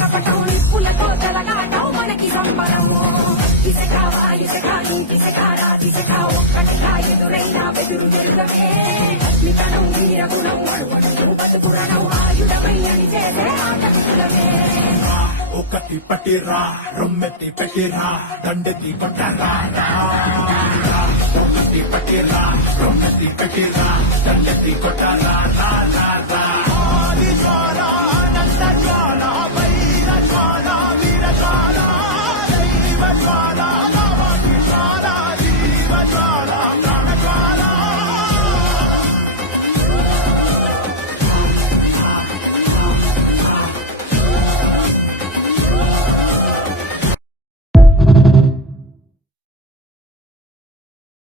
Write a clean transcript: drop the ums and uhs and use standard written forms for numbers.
కపటం నిప్పులతో జలగాటం మనకి సంబరము ఇసకావా ఇసకా ఇంకిసకారా దిశకా ఒక్కటిగా ఎదురైనా బెదురు జరుగమే నితనం వీరగుణం అడుగడు బతుకురణం ఆయుధమై అని చేసే ఆటమే ఒకటి పట్టిరా రొమ్మెత్తి పెట్టిరా దండెత్తి కొట్టరా ఒకటి పట్టిరా రొమ్మెత్తి పెట్టిరా దండెత్తి కొట్టరా